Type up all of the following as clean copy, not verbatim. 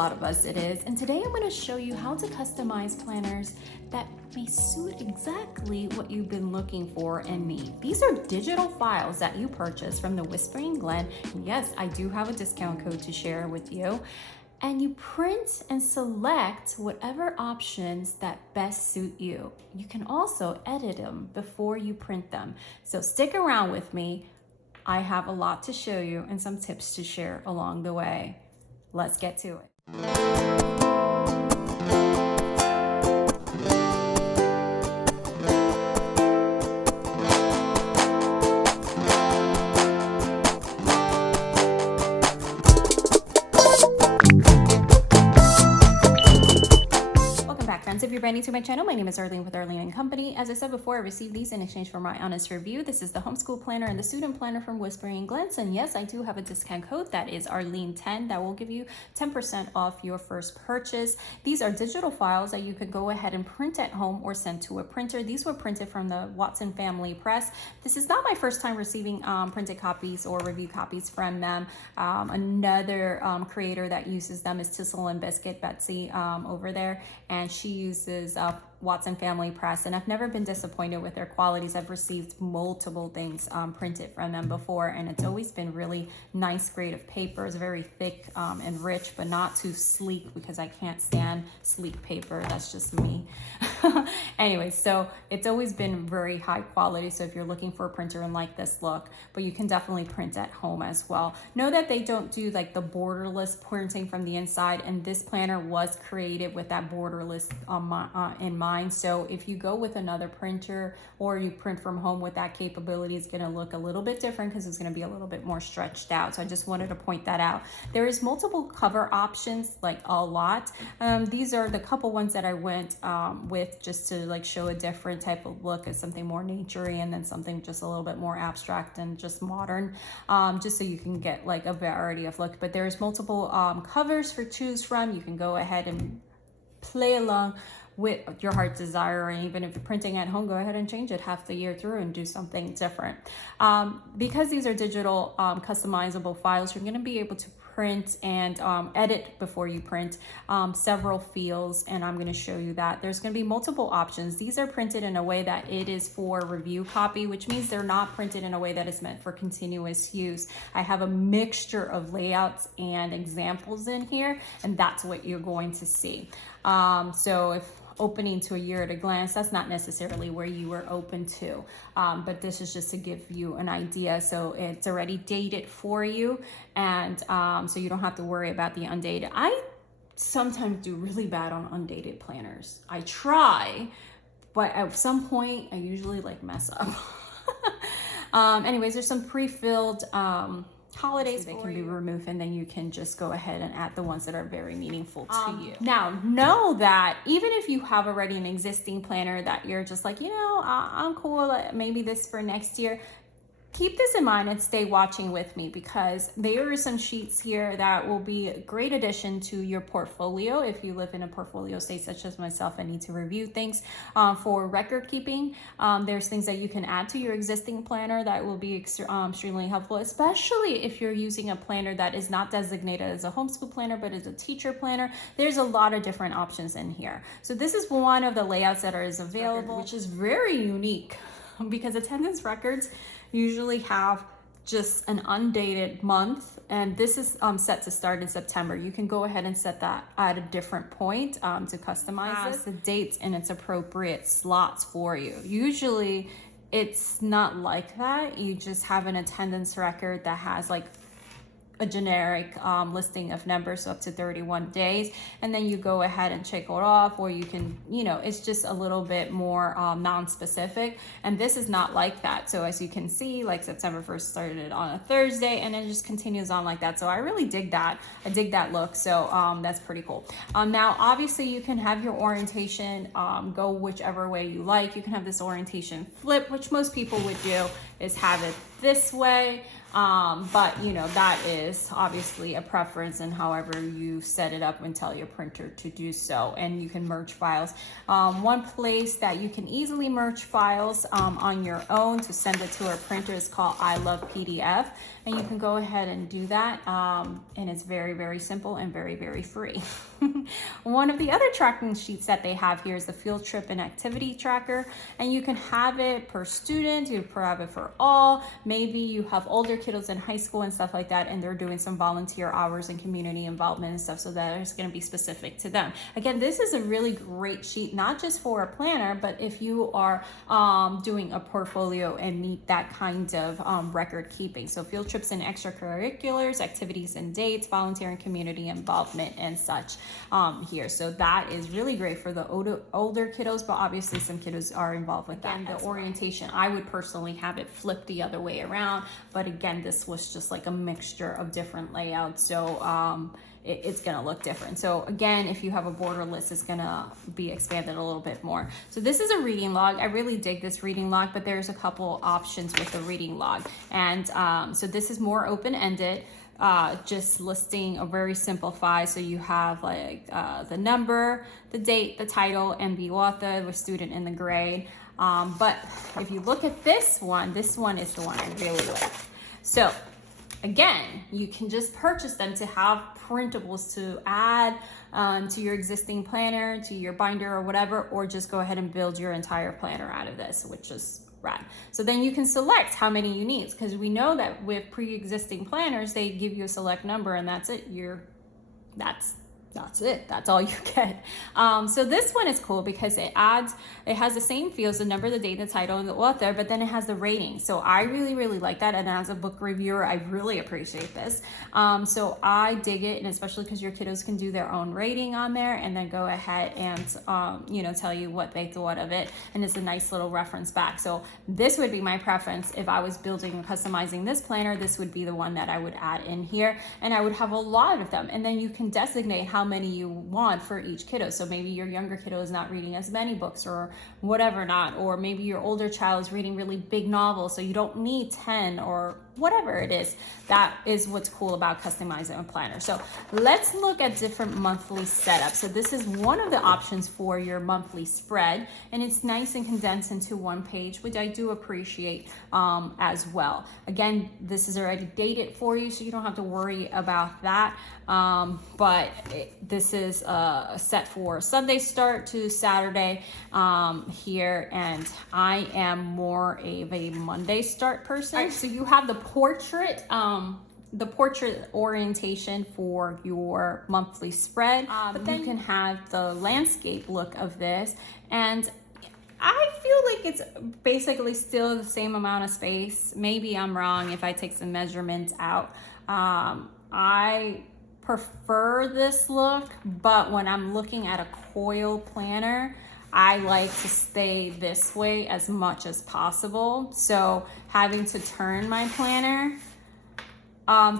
lot of us it is, and today I'm going to show you how to customize planners that may suit exactly what you've been looking for and need. These are digital files that you purchase from the Whispering Glen. Yes, I do have a discount code to share with you. And you print and select whatever options that best suit you. You can also edit them before you print them. So stick around with me. I have a lot to show you and some tips to share along the way. Let's get to it. If you're brand new to my channel, my name is Arlene with Arlene and Company. As I said before, I received these in exchange for my honest review. This is the homeschool planner and the student planner from Whispering Glen. And yes, I do have a discount code that is Arlene10 that will give you 10% off your first purchase. These are digital files that you could go ahead and print at home or send to a printer. These were printed from the WAHM family press. This is not my first time receiving printed copies or review copies from them. Another creator that uses them is Tissel and Biscuit, Betsy over there, and she uses WAHM Family Press, and I've never been disappointed with their qualities. I've received multiple things printed from them before, and it's always been really nice grade of paper. It's very thick and rich, but not too sleek because I can't stand sleek paper. That's just me. Anyway, so it's always been very high quality. So if you're looking for a printer and like this look, but you can definitely print at home as well. Know that they don't do like the borderless printing from the inside, and this planner was created with that borderless in mind. So if you go with another printer or you print from home with that capability, it's going to look a little bit different because it's going to be a little bit more stretched out. So I just wanted to point that out. There is multiple cover options, like a lot. These are the couple ones that I went with just to like show a different type of look as something more naturey, and then something just a little bit more abstract and just modern, just so you can get like a variety of look. But there's multiple covers for choose from. You can go ahead and play along with your heart's desire, and even if you're printing at home, go ahead and change it half the year through and do something different. Because these are digital customizable files, you're going to be able to print and edit before you print several fields, and I'm going to show you that. There's going to be multiple options. These are printed in a way that it is for review copy, which means they're not printed in a way that is meant for continuous use. I have a mixture of layouts and examples in here, and that's what you're going to see. So if opening to a year at a glance, that's not necessarily where you were open to, but this is just to give you an idea. So it's already dated for you, and so you don't have to worry about the undated. I sometimes do really bad on undated planners. I try, but at some point I usually like mess up. Anyways, there's some pre-filled holidays they can be removed, and then you can just go ahead and add the ones that are very meaningful to you. Now, know that even if you have already an existing planner that you're just like, you know, I'm cool, maybe this for next year, keep this in mind and stay watching with me, because there are some sheets here that will be a great addition to your portfolio if you live in a portfolio state such as myself and need to review things for record keeping. There's things that you can add to your existing planner that will be extremely helpful, especially if you're using a planner that is not designated as a homeschool planner but as a teacher planner. There's a lot of different options in here. So this is one of the layouts that is available, which is very unique because attendance records usually have just an undated month, and this is set to start in September. You can go ahead and set that at a different point to customize the dates and its appropriate slots for you. Usually it's not like that. You just have an attendance record that has like a generic listing of numbers, so up to 31 days, and then you go ahead and check it off, or you can, you know, it's just a little bit more non-specific, and this is not like that. So as you can see, like September 1st started on a Thursday, and it just continues on like that. So I really dig that. I dig that look. So that's pretty cool. Now, obviously, you can have your orientation go whichever way you like. You can have this orientation flip, which most people would do is have it this way. But you know, that is obviously a preference and however you set it up and tell your printer to do so. And you can merge files. One place that you can easily merge files on your own to send it to a printer is called I Love PDF. And you can go ahead and do that. And it's very, very simple and very, very free. One of the other tracking sheets that they have here is the field trip and activity tracker. And you can have it per student, you can have it for all. Maybe you have older kiddos in high school and stuff like that, and they're doing some volunteer hours and community involvement and stuff, so that is going to be specific to them. Again, this is a really great sheet, not just for a planner, but if you are doing a portfolio and need that kind of record keeping. So field trips and extracurriculars, activities and dates, volunteer and community involvement and such here. So that is really great for the older kiddos, but obviously some kiddos are involved with that. And the orientation, I would personally have it flipped the other way around, but again, this was just like a mixture of different layouts, so it's gonna look different. So again, if you have a border list, it's gonna be expanded a little bit more. So this is a reading log. I really dig this reading log, but there's a couple options with the reading log. And so this is more open-ended, just listing a very simplified. So you have like the number, the date, the title, and the author, the student, and the grade. But if you look at this one is the one I really like. So again, you can just purchase them to have printables to add to your existing planner, to your binder or whatever, or just go ahead and build your entire planner out of this, which is rad. So then you can select how many you need, because we know that with pre-existing planners, they give you a select number and that's it. That's it. That's all you get. So this one is cool because it has the same fields, the number, the date, the title, and the author, but then it has the rating. So I really, really like that. And as a book reviewer, I really appreciate this. So I dig it, and especially because your kiddos can do their own rating on there and then go ahead and, you know, tell you what they thought of it. And it's a nice little reference back. So this would be my preference. If I was building and customizing this planner, this would be the one that I would add in here. And I would have a lot of them. And then you can designate how many you want for each kiddo. So maybe your younger kiddo is not reading as many books or whatever not, or maybe your older child is reading really big novels, so you don't need 10 or whatever it is. That is what's cool about customizing a planner. So let's look at different monthly setups. So this is one of the options for your monthly spread, and it's nice and condensed into one page, which I do appreciate as well. Again, this is already dated for you, so you don't have to worry about that. But this is set for Sunday start to Saturday here, and I am more of a Monday start person. All right, so you have the portrait orientation for your monthly spread, but then you can have the landscape look of this, and I feel like it's basically still the same amount of space. Maybe I'm wrong if I take some measurements out. I prefer this look, but when I'm looking at a coil planner, I like to stay this way as much as possible. So having to turn my planner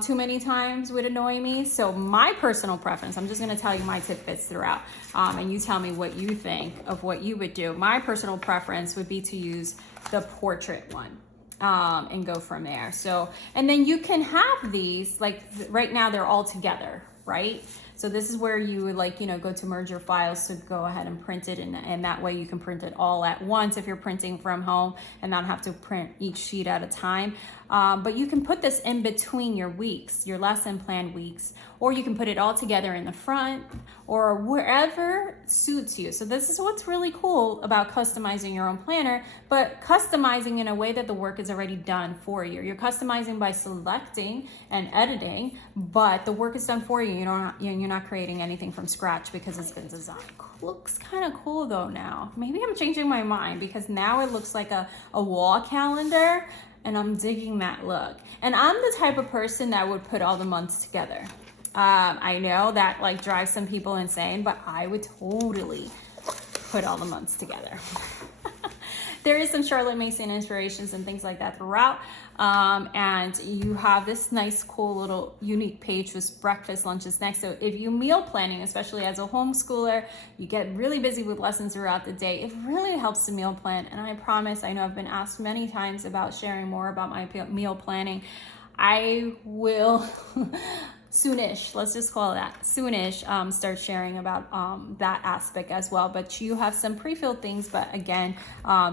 too many times would annoy me. So my personal preference, I'm just gonna tell you my tidbits throughout, and you tell me what you think of what you would do. My personal preference would be to use the portrait one. And go from there. So, and then you can have these, like right now they're all together, right? So this is where you would like, you know, go to merge your files to go ahead and print it. And that way you can print it all at once if you're printing from home and not have to print each sheet at a time. But you can put this in between your weeks, your lesson plan weeks, or you can put it all together in the front or wherever suits you. So this is what's really cool about customizing your own planner, but customizing in a way that the work is already done for you. You're customizing by selecting and editing, but the work is done for you. You're not creating anything from scratch because it's been designed. Looks kind of cool though now. Maybe I'm changing my mind because now it looks like a wall calendar, and I'm digging that look. And I'm the type of person that would put all the months together. I know that like drives some people insane, but I would totally put all the months together. There is some Charlotte Mason inspirations and things like that throughout. And you have this nice, cool little unique page with breakfast, lunches, snacks. So if you meal planning, especially as a homeschooler, you get really busy with lessons throughout the day, it really helps to meal plan. And I promise, I know I've been asked many times about sharing more about my meal planning. I will soonish, let's just call it that, soonish, start sharing about that aspect as well. But you have some pre-filled things, but again,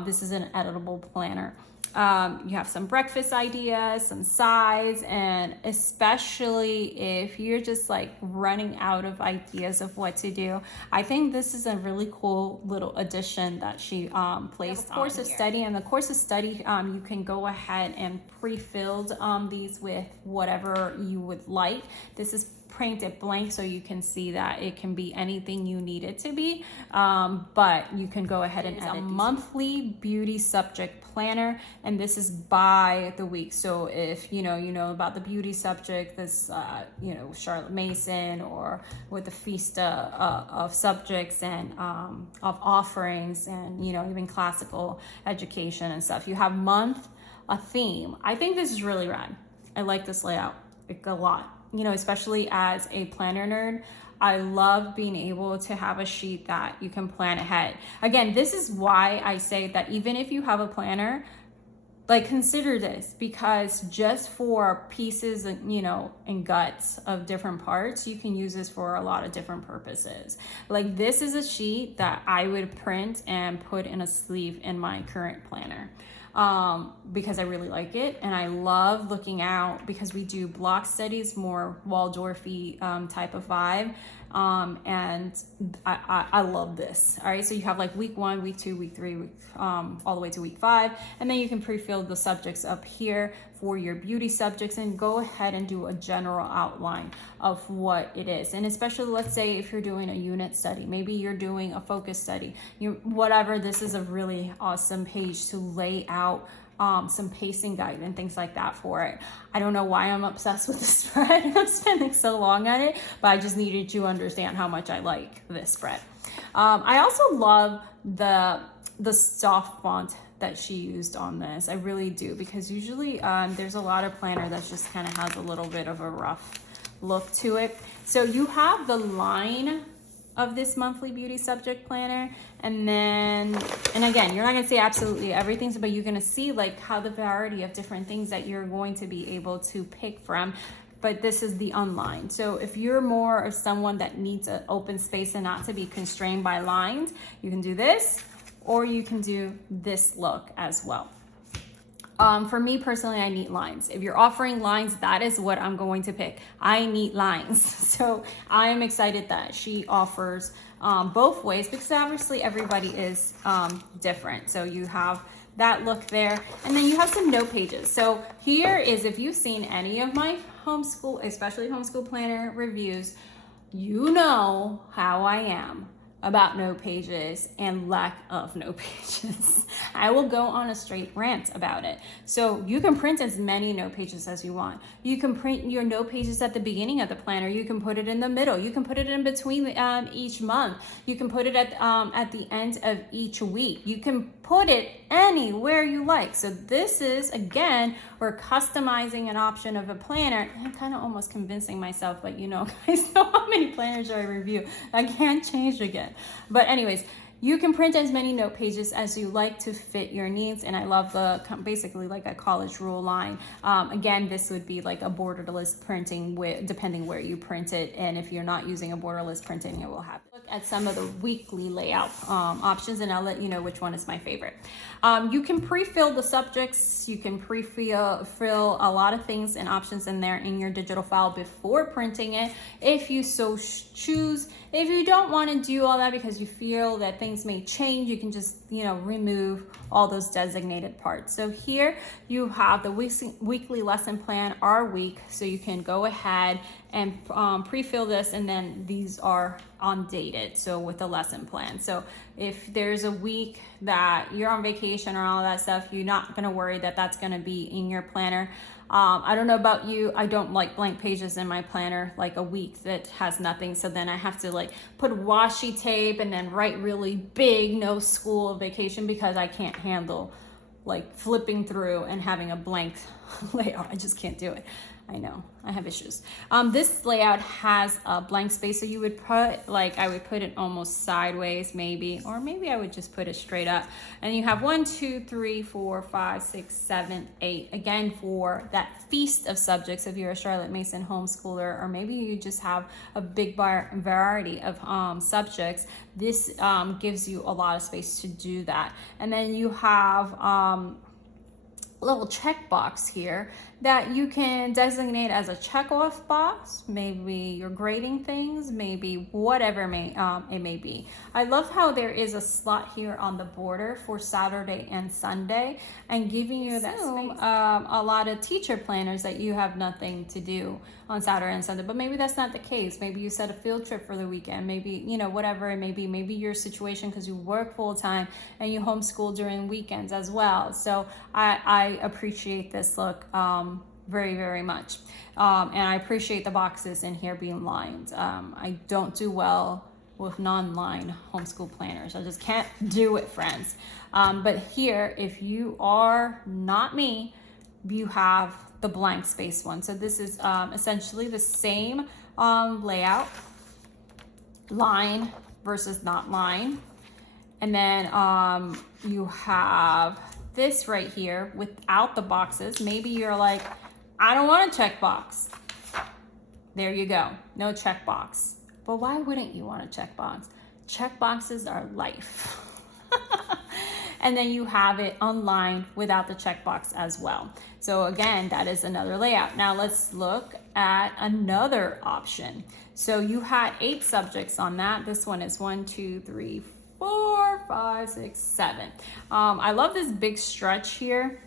this is an editable planner. You have some breakfast ideas, some sides, and especially if you're just like running out of ideas of what to do, I think this is a really cool little addition that she placed on course of study. And the course of study, you can go ahead and pre-filled these with whatever you would like. This is painted blank, so you can see that it can be anything you need it to be, but you can go ahead and edit. A monthly beauty subject planner, and this is by the week. So if you know about the beauty subject, this Charlotte Mason, or with the feast of subjects and of offerings, and even classical education and stuff, you have a theme. I think this is really rad. I like this layout a lot. Especially as a planner nerd, I love being able to have a sheet that you can plan ahead. Again, this is why I say that even if you have a planner, like, consider this, because just for pieces, and guts of different parts, you can use this for a lot of different purposes. Like, this is a sheet that I would print and put in a sleeve in my current planner. Because I really like it, and I love looking out, because we do block studies, more Waldorfy type of vibe, and I love this. All right, so you have like week 1, week 2, week 3, all the way to week 5, and then you can pre-fill the subjects up here for your beauty subjects, and go ahead and do a general outline of what it is. And especially, let's say if you're doing a unit study, maybe you're doing a focus study, whatever, this is a really awesome page to lay out some pacing guide and things like that for it. I don't know why I'm obsessed with this spread. I'm spending so long on it, but I just needed to understand how much I like this spread. I also love the soft font that she used on this. I really do, because usually there's a lot of planner that just kind of has a little bit of a rough look to it. So you have the line of this monthly beauty subject planner, and again, you're not gonna see absolutely everything, but you're gonna see like how the variety of different things that you're going to be able to pick from. But this is the unlined. So if you're more of someone that needs an open space and not to be constrained by lines, you can do this, or you can do this look as well. For me personally, I need lines. If you're offering lines, that is what I'm going to pick. I need lines. So I am excited that she offers both ways, because obviously everybody is different. So you have that look there, and then you have some note pages. So here is, if you've seen any of my homeschool, especially homeschool planner reviews, you know how I am about note pages and lack of note pages. I will go on a straight rant about it. So you can print as many note pages as you want. You can print your note pages at the beginning of the planner. You can put it in the middle. You can put it in between each month. You can put it at the end of each week. You can put it anywhere you like. So this is, again, we're customizing an option of a planner. I'm kind of almost convincing myself, but guys know how many planners I review. I can't change again. But anyways, you can print as many note pages as you like to fit your needs. And I love the basically like a college rule line. Again, this would be like a borderless printing depending where you print it. And if you're not using a borderless printing, it will happen. Look at some of the weekly layout options, and I'll let you know which one is my favorite. You can pre-fill the subjects. You can pre-fill a lot of things and options in there in your digital file before printing it, if you so choose. If you don't want to do all that because you feel that things may change, you can just remove all those designated parts. So here you have the weekly lesson plan, our week, so you can go ahead and pre-fill this, and then these are undated, so with the lesson plan. So if there's a week that you're on vacation or all that stuff, you're not going to worry that that's going to be in your planner. I don't know about you, I don't like blank pages in my planner, like a week that has nothing. So then I have to like put washi tape and then write really big, no school vacation, because I can't handle like flipping through and having a blank layout. I just can't do it. I know, I have issues. This layout has a blank space, so you would put, like, I would put it almost sideways maybe, or maybe I would just put it straight up. And you have 1, 2, 3, 4, 5, 6, 7, 8. Again, for that feast of subjects, if you're a Charlotte Mason homeschooler, or maybe you just have a big variety of subjects, this gives you a lot of space to do that. And then you have little checkbox here that you can designate as a check off box. Maybe you're grading things, maybe whatever it may be. I love how there is a slot here on the border for Saturday and Sunday, and giving you that space. A lot of teacher planners that you have nothing to do on Saturday and Sunday, but maybe that's not the case. Maybe you set a field trip for the weekend, maybe, you know, whatever it may be. Maybe your situation, because you work full time and you homeschool during weekends as well. So I appreciate this look very, very much. And I appreciate the boxes in here being lined. I don't do well with non-line homeschool planners. I just can't do it, friends. But here, if you are not me, you have the blank space one. So this is essentially the same layout, line versus not line. And then you have this right here without the boxes. Maybe you're like, I don't want a checkbox. There you go, no checkbox. But why wouldn't you want a checkbox? Checkboxes are life. And then you have it unlined without the checkbox as well. So again, that is another layout. Now let's look at another option. So you had 8 subjects on that. This one is 1, 2, 3, 4, 5, 6, 7. I love this big stretch here.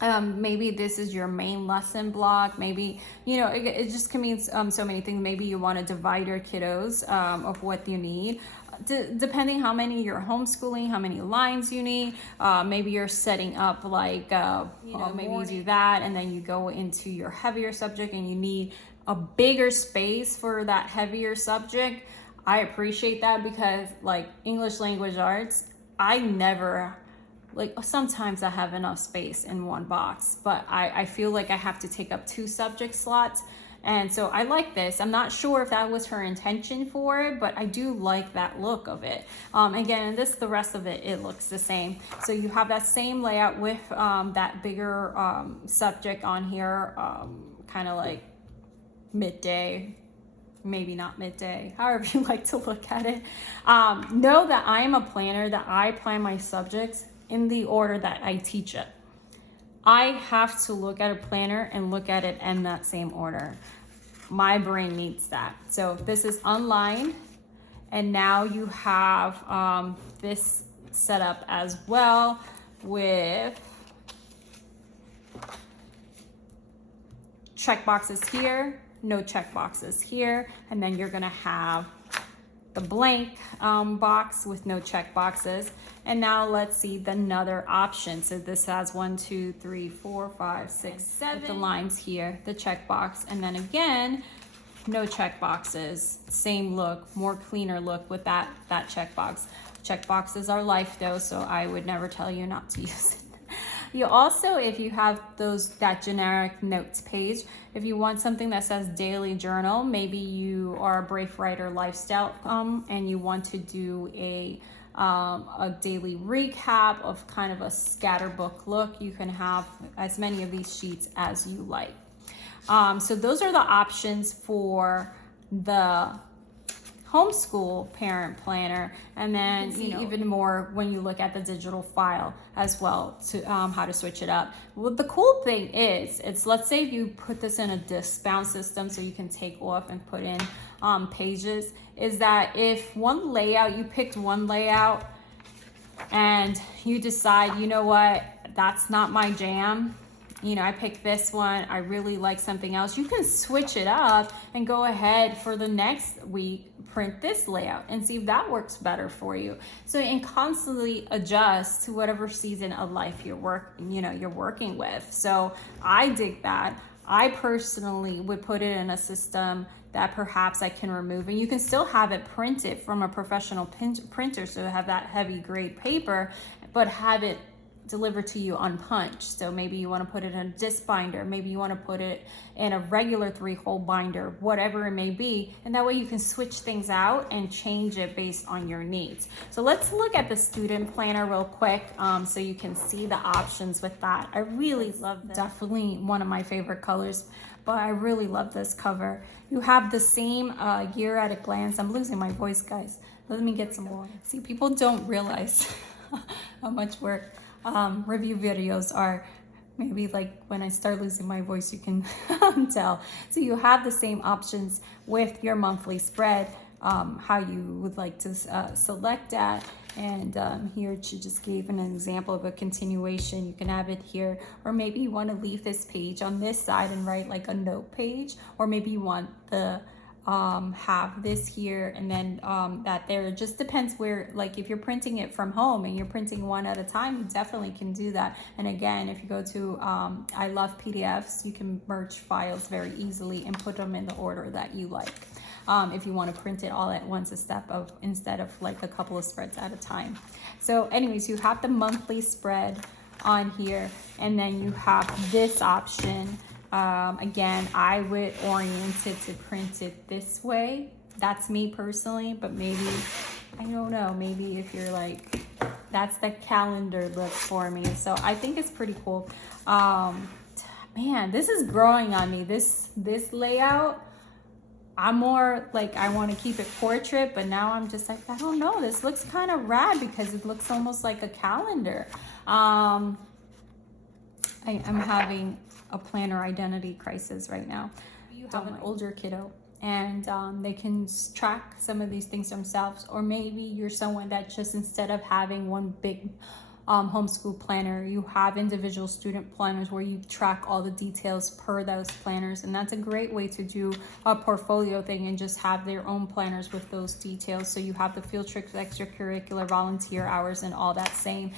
Maybe this is your main lesson block. Maybe, you know, it just can mean so many things. Maybe you want to divide your kiddos of what you need. Depending how many you're homeschooling, how many lines you need. Maybe you're setting up like, maybe you do that and then you go into your heavier subject and you need a bigger space for that heavier subject. I appreciate that, because like English language arts, I never, like sometimes I have enough space in one box, but I feel like I have to take up 2 subject slots. And so I like this. I'm not sure if that was her intention for it, but I do like that look of it. Again, the rest of it looks the same. So you have that same layout with that bigger subject on here, kind of like midday, maybe not midday, however you like to look at it. Know that I am a planner, that I plan my subjects in the order that I teach it. I have to look at a planner and look at it in that same order. My brain needs that. So this is online, and now you have this set up as well with check boxes here, no check boxes here, and then you're gonna have the blank box with no check boxes. And now let's see another option. So this has 1, 2, 3, 4, 5, 6, 7. With the lines here, the check box, and then again, no check boxes. Same look, more cleaner look with that check box. Check boxes are life though, so I would never tell you not to use it. You also, if you have that generic notes page, if you want something that says daily journal, maybe you are a Brave Writer lifestyle and you want to do a daily recap of kind of a scatterbook look, you can have as many of these sheets as you like. So those are the options for the homeschool parent planner, and then even more when you look at the digital file as well, to how to switch it up. Well, the cool thing is, let's say you put this in a disc bound system so you can take off and put in pages, is that if you picked one layout and you decide, you know what, that's not my jam, I picked this one, I really like something else, you can switch it up and go ahead for the next week, print this layout and see if that works better for you. So, and constantly adjust to whatever season of life you're working with. So I dig that. I personally would put it in a system that perhaps I can remove, and you can still have it printed from a professional printer, so have that heavy grade paper, but have it delivered to you unpunched. So maybe you want to put it in a disc binder, maybe you want to put it in a regular 3-hole binder, whatever it may be. And that way you can switch things out and change it based on your needs. So let's look at the student planner real quick so you can see the options with that. I really love this. Definitely one of my favorite colors, but I really love this cover. You have the same year at a glance. I'm losing my voice, guys. Let me get some more. See, people don't realize how much work review videos are. Maybe like when I start losing my voice, you can tell. So you have the same options with your monthly spread, how you would like to select that. And here she just gave an example of a continuation. You can have it here, or maybe you want to leave this page on this side and write like a note page, or maybe you want the have this here and then that there. It just depends where, like if you're printing it from home and you're printing one at a time, you definitely can do that. And again, if you go to I love PDFs, you can merge files very easily and put them in the order that you like. If you want to print it all at once, instead of like a couple of spreads at a time. So anyways, you have the monthly spread on here, and then you have this option. Again, I would orient it to print it this way. That's me personally, but maybe, I don't know, maybe if you're like, that's the calendar look for me. So I think it's pretty cool. Man, this is growing on me. This layout, I'm more like, I want to keep it portrait, but now I'm just like, I don't know, this looks kind of rad because it looks almost like a calendar. I'm having a planner identity crisis right now. You have an older kiddo and they can track some of these things themselves, or maybe you're someone that just, instead of having one big homeschool planner, you have individual student planners where you track all the details per those planners. And that's a great way to do a portfolio thing and just have their own planners with those details. So you have the field trips, extracurricular, volunteer hours, and all that same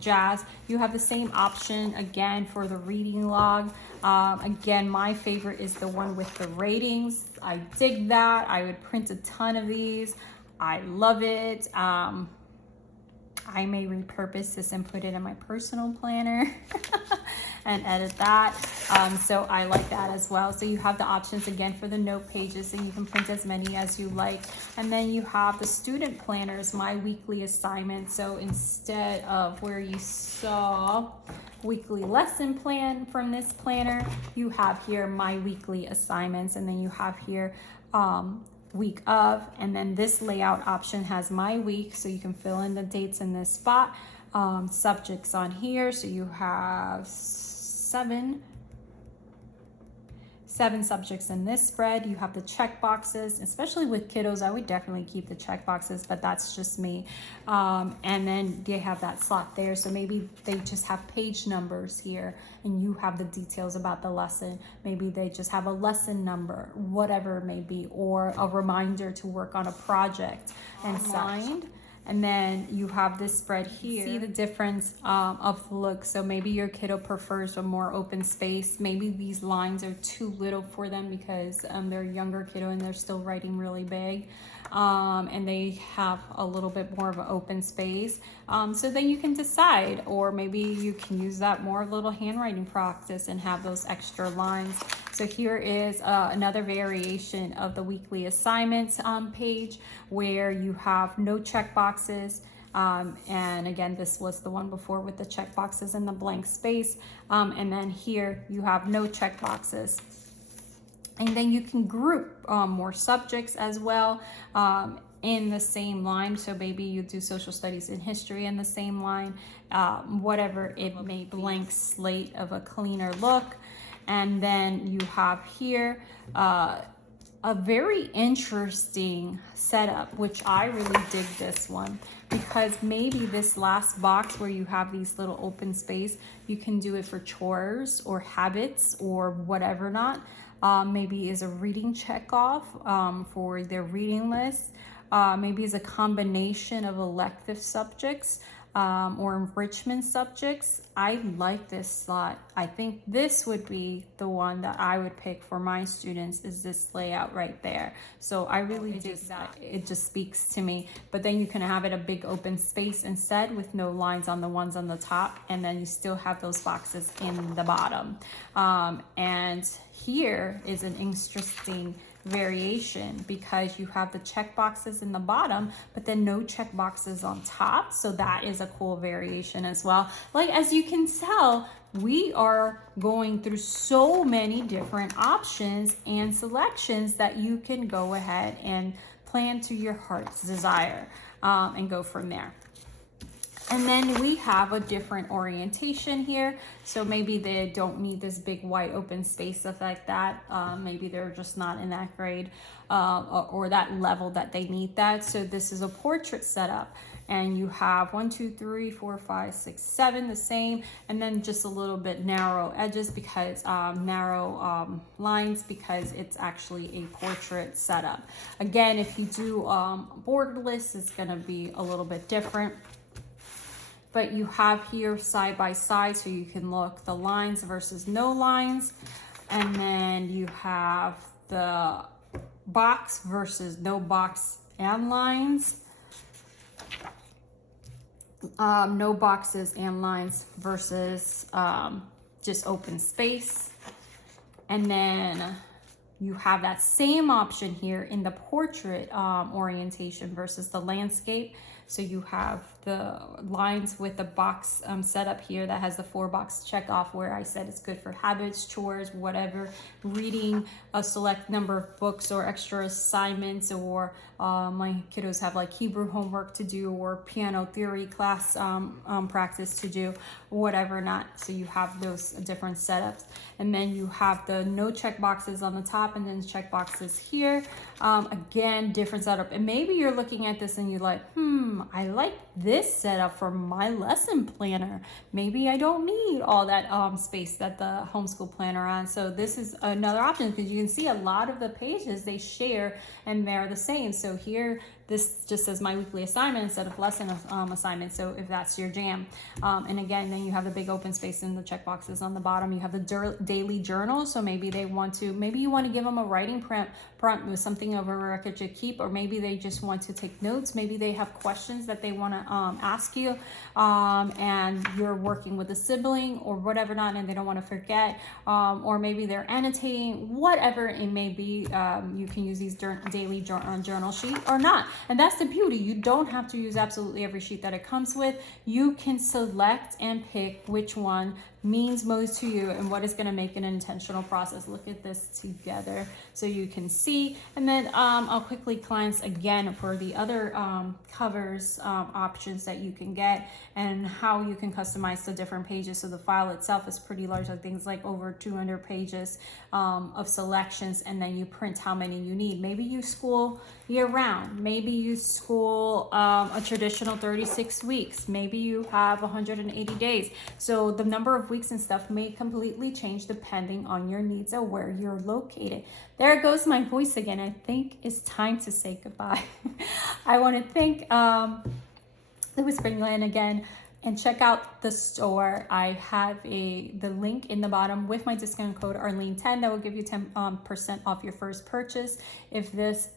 jazz. You have the same option again for the reading log. Again, my favorite is the one with the ratings. I dig that. I would print a ton of these. I love it. I may repurpose this and put it in my personal planner and edit that. So I like that as well. So you have the options again for the note pages, and you can print as many as you like. And then you have the student planners, my weekly assignment. So instead of where you saw weekly lesson plan from this planner, you have here my weekly assignments, and then you have here week of, and then this layout option has my week, so you can fill in the dates in this spot. Subjects on here, so you have seven subjects in this spread. You have the check boxes, especially with kiddos. I would definitely keep the check boxes, but that's just me. And then they have that slot there, so maybe they just have page numbers here and you have the details about the lesson. Maybe they just have a lesson number, whatever it may be, or a reminder to work on a project and signed. And then you have this spread here. See the difference of the look. So maybe your kiddo prefers a more open space. Maybe these lines are too little for them because they're a younger kiddo and they're still writing really big. And they have a little bit more of an open space. So then you can decide, or maybe you can use that more little handwriting practice and have those extra lines. So here is another variation of the weekly assignments page where you have no check boxes. And again, this was the one before with the check boxes and the blank space. And then here you have no check boxes. And then you can group more subjects as well in the same line. So maybe you do social studies and history in the same line, whatever it may be, blank slate of a cleaner look. And then you have here a very interesting setup, which I really dig this one, because maybe this last box where you have these little open space, you can do it for chores or habits or whatever not. Maybe is a reading check off for their reading list. Maybe is a combination of elective subjects. or enrichment subjects, I like this slot. I think this would be the one that I would pick for my students, is this layout right there. So I really dig that. It just speaks to me. But then you can have it a big open space instead with no lines on the ones on the top, and then you still have those boxes in the bottom. And here is an interesting variation because you have the check boxes in the bottom, but then no check boxes on top. So that is a cool variation as well. Like, as you can tell, we are going through so many different options and selections that you can go ahead and plan to your heart's desire, and go from there. And then we have a different orientation here. So maybe they don't need this big wide open space stuff like that. Maybe they're just not in that grade or that level that they need that. So this is a portrait setup. And you have 1, 2, 3, 4, 5, 6, 7, the same. And then just a little bit narrow edges because narrow lines because it's actually a portrait setup. Again, if you do borderless, it's gonna be a little bit different. But you have here side by side, so you can look the lines versus no lines. And then you have the box versus no box and lines. No boxes and lines versus just open space. And then you have that same option here in the portrait orientation versus the landscape. So you have the lines with the box set up here that has the 4 box check off, where I said it's good for habits, chores, whatever, reading a select number of books or extra assignments, or my kiddos have like Hebrew homework to do or piano theory class practice to do, whatever not. So you have those different setups. And then you have the no check boxes on the top and then check boxes here. Again, different setup. And maybe you're looking at this and you're like, I like this setup for my lesson planner. Maybe I don't need all that space that the homeschool planner on. So this is another option, because you can see a lot of the pages they share and they're the same. So here, this just says my weekly assignment instead of lesson assignment. So if that's your jam. And again, then you have the big open space in the check boxes on the bottom. You have the daily journal. So maybe you want to give them a writing prompt with something of a record to keep, or maybe they just want to take notes. Maybe they have questions that they want to ask you, and you're working with a sibling or whatever not, and they don't want to forget, or maybe they're annotating, whatever it may be. You can use these daily journal sheet or not. And that's the beauty. You don't have to use absolutely every sheet that it comes with. You can select and pick which one means most to you and what is going to make an intentional process. Look at this together so you can see. And then I'll quickly glance again for the other covers options that you can get and how you can customize the different pages. So the file itself is pretty large, like things like over 200 pages of selections, and then you print how many you need. Maybe you school year round. Maybe you school a traditional 36 weeks. Maybe you have 180 days. So the number of weeks and stuff may completely change depending on your needs or where you're located. There goes my voice again. I think it's time to say goodbye. I want to thank the Whispering Glen again, and check out the store. I have the link in the bottom with my discount code Arlene10 that will give you 10% off your first purchase. If this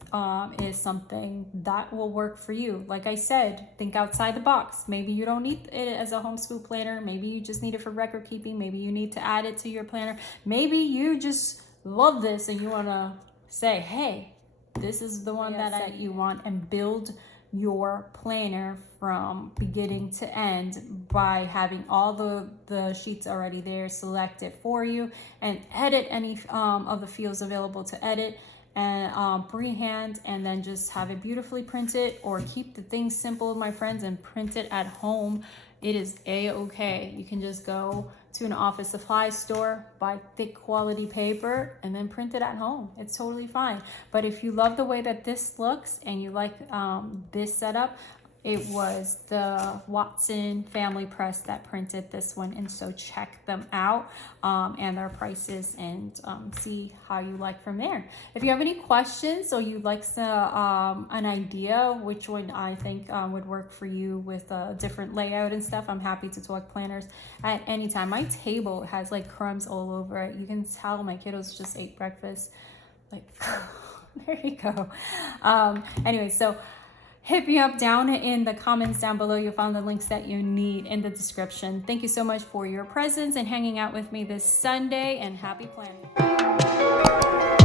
is something that will work for you, like I said, think outside the box. Maybe you don't need it as a homeschool planner. Maybe you just need it for record keeping. Maybe you need to add it to your planner. Maybe you just love this and you want to say, hey, this is the one that you want, and build your planner from beginning to end by having all the sheets already there selected for you, and edit any of the fields available to edit, and freehand, and then just have it beautifully printed, or keep the things simple, my friends, and print it at home. It is a-okay. You can just go to an office supply store, buy thick quality paper, and then print it at home. It's totally fine. But if you love the way that this looks and you like this setup, It was the Watson Family Press that printed this one, and so check them out and their prices, and see how you like from there. If you have any questions or you'd like an idea which one I think would work for you with a different layout and stuff, I'm happy to talk planners at any time. My table has like crumbs all over it. You can tell my kiddos just ate breakfast. Like, there you go. Anyway, so hit me up down in the comments down below. You'll find the links that you need in the description. Thank you so much for your presence and hanging out with me this Sunday, and happy planning.